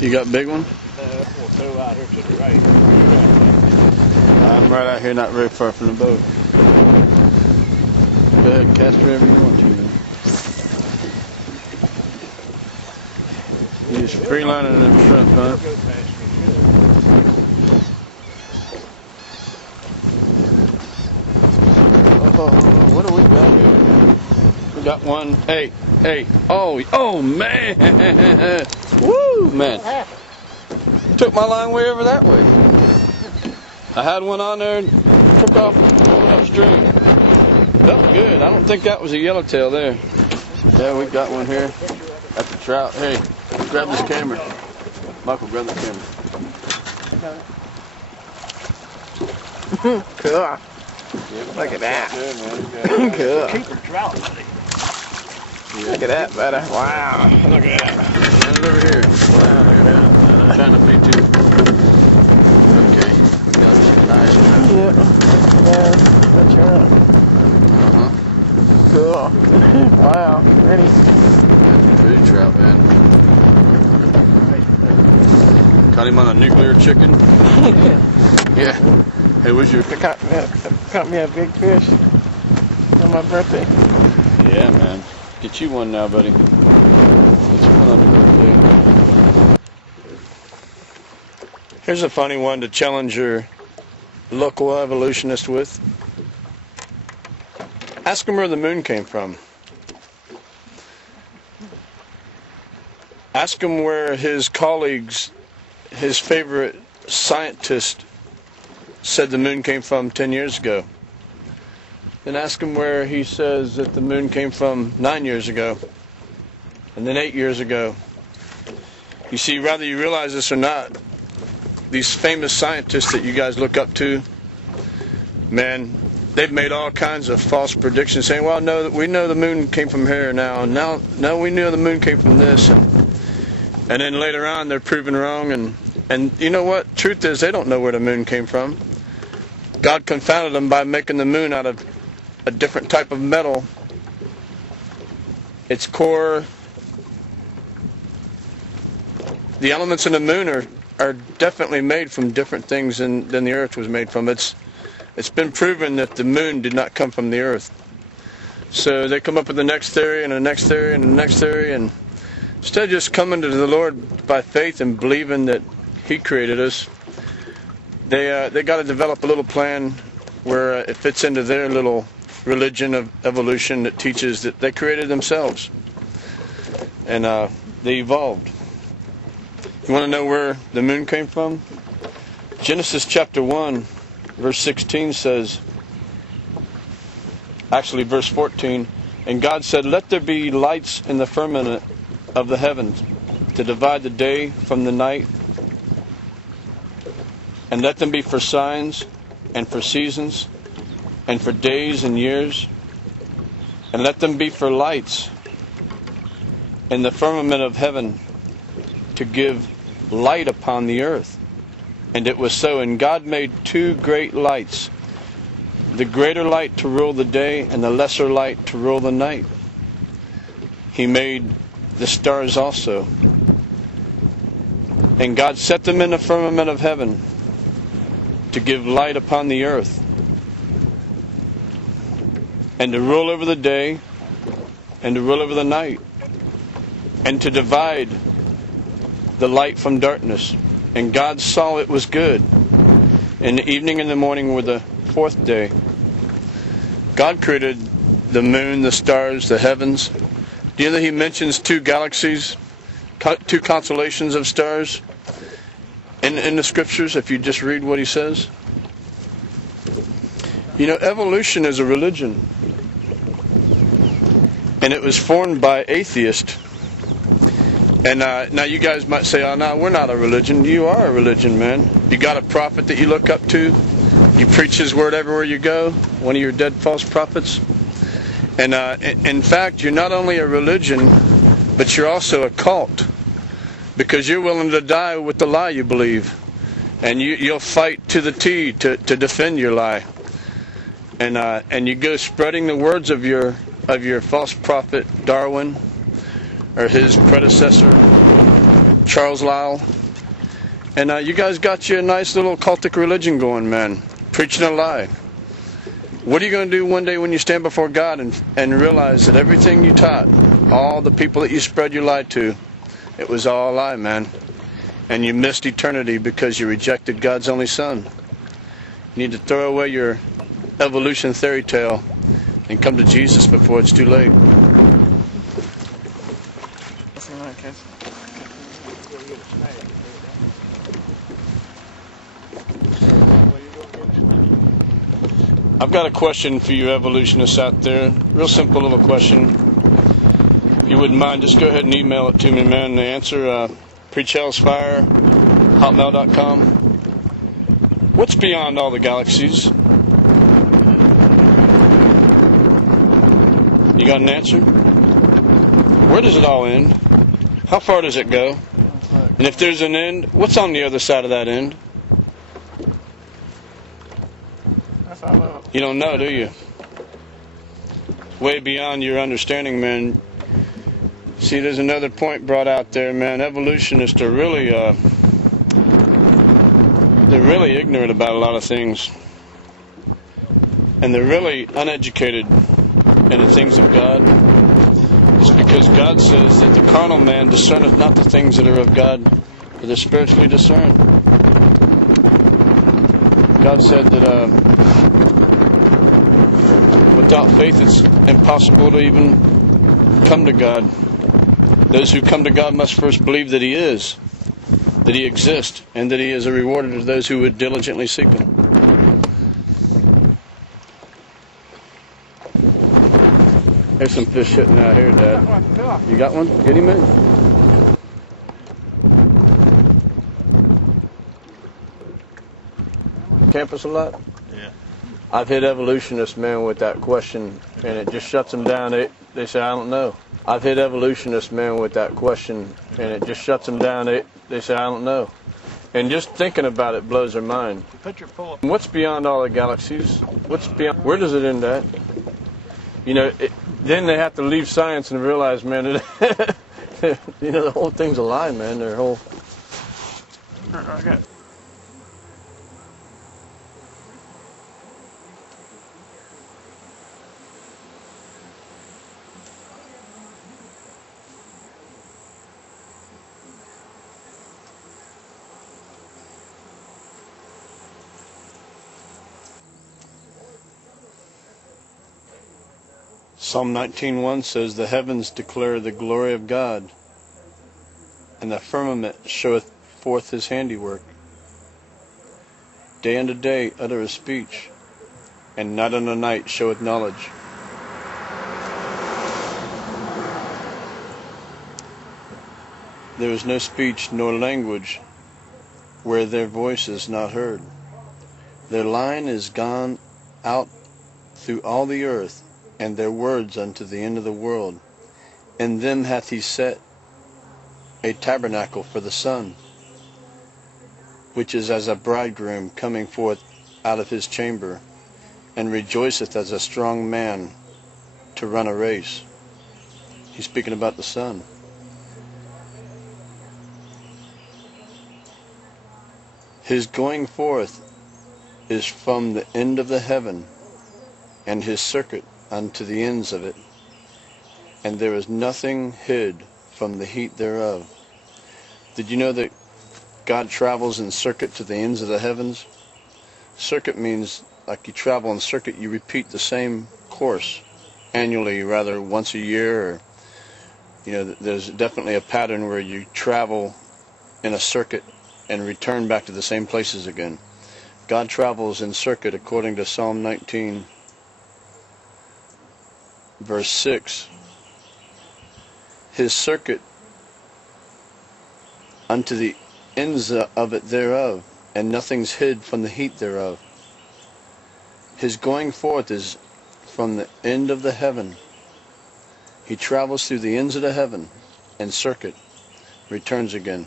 You got a big one? We'll throw out here to the right. I'm right out here, not very far from the boat. Go ahead, cast wherever you want to, man. You just freelining them shrimp, huh? Oh, what do we got here? We got one. Hey. Oh, man. Woo, man. Took my line way over that way. I had one on there, took off, going upstream. Felt good. I don't think that was a yellowtail there. Yeah, we got one here. That's a trout. Hey, grab this camera. Michael, grab the camera. Cool. Yep, Look at that. good, Cool. Keep a trout, buddy. Look at that, buddy. Wow. Look at that. Stand it over here. Wow, look at that. I'm trying to be too. Okay, we got some nice trout. Yeah. Yeah, that's right. Uh-huh. Cool. Wow. Ready? That's a pretty trout, man. Caught him on a nuclear chicken. Yeah. Hey, where's your... Caught me a big fish on my birthday. Yeah, man. Get you one now, buddy. Get you one on your birthday. Here's a funny one to challenge your local evolutionist with. Ask him where the moon came from. Ask him where his colleagues, his favorite scientist, said the moon came from 10 years ago. Then ask him where he says that the moon came from 9 years ago, and then 8 years ago. You see, whether you realize this or not, these famous scientists that you guys look up to, man, they've made all kinds of false predictions saying, well, no, we know the moon came from here now, and no, we knew the moon came from this. And then later on, they're proven wrong. And you know what? Truth is, they don't know where the moon came from. God confounded them by making the moon out of a different type of metal. Its core, the elements in the moon are definitely made from different things than the earth was made from. It's been proven that the moon did not come from the earth. So they come up with the next theory and the next theory and the next theory, and instead of just coming to the Lord by faith and believing that He created us, they got to develop a little plan where it fits into their little religion of evolution that teaches that they created themselves, and they evolved. You want to know where the moon came from? Genesis chapter 1, verse 16 says, actually verse 14, and God said, let there be lights in the firmament of the heavens to divide the day from the night, and let them be for signs and for seasons and for days and years, and let them be for lights in the firmament of heaven to give light upon the earth. And it was so. And God made two great lights, the greater light to rule the day and the lesser light to rule the night. He made the stars also. And God set them in the firmament of heaven to give light upon the earth, and to rule over the day and to rule over the night, and to divide the light from darkness. And God saw it was good. And the evening and the morning were the fourth day. God created the moon, the stars, the heavens. Do you know that He mentions two galaxies, two constellations of stars in the scriptures, if you just read what He says? You know, evolution is a religion. And it was formed by atheists. And now you guys might say, oh, no, we're not a religion. You are a religion, man. You got a prophet that you look up to. You preach his word everywhere you go. One of your dead false prophets. And in fact, you're not only a religion, but you're also a cult. Because you're willing to die with the lie you believe. And you'll fight to the T to defend your lie. And you go spreading the words of your false prophet Darwin, or his predecessor Charles Lyell. And you guys got you a nice little cultic religion going, man. Preaching a lie. What are you going to do one day when you stand before God and realize that everything you taught, all the people that you spread your lie to, it was all a lie, man. And you missed eternity because you rejected God's only Son. You need to throw away your evolution fairy tale and come to Jesus before it's too late. I've got a question for you evolutionists out there. Real simple little question. If you wouldn't mind, just go ahead and email it to me, man. The answer, preachhellsfire@hotmail.com. What's beyond all the galaxies? You got an answer? Where does it all end? How far does it go? And if there's an end, what's on the other side of that end? You don't know, do you? Way beyond your understanding, man. See, there's another point brought out there, man. Evolutionists are really, they're really ignorant about a lot of things. And they're really uneducated in the things of God. It's because God says that the carnal man discerneth not the things that are of God, but they're spiritually discerned. God said that without faith it's impossible to even come to God. Those who come to God must first believe that He is, that He exists, and that He is a rewarder to those who would diligently seek Him. There's some fish sitting out here, Dad. You got one? Get him in. Campus a lot? Yeah. I've hit evolutionists, man, with that question, and it just shuts them down. They say, I don't know. I've hit evolutionists, man, with that question, and it just shuts them down. They say, I don't know. And just thinking about it blows their mind. Put your pull up. What's beyond all the galaxies? What's beyond? Where does it end at? You know, then they have to leave science and realize, man, you know, the whole thing's a lie, man. Their whole. Okay. Psalm 19:1 says, the heavens declare the glory of God, and the firmament showeth forth His handiwork. Day unto day uttereth speech, and night unto night showeth knowledge. There is no speech nor language where their voice is not heard. Their line is gone out through all the earth, and their words unto the end of the world. In them hath He set a tabernacle for the sun, which is as a bridegroom coming forth out of his chamber, and rejoiceth as a strong man to run a race. He's speaking about the sun. His going forth is from the end of the heaven, and His circuit unto the ends of it, and there is nothing hid from the heat thereof. Did you know that God travels in circuit to the ends of the heavens? Circuit means, like you travel in circuit, you repeat the same course annually, rather once a year, or, you know, there's definitely a pattern where you travel in a circuit and return back to the same places again. God travels in circuit according to Psalm 19 verse 6, His circuit unto the ends of it thereof, and nothing's hid from the heat thereof. His going forth is from the end of the heaven. He travels through the ends of the heaven, and circuit, returns again.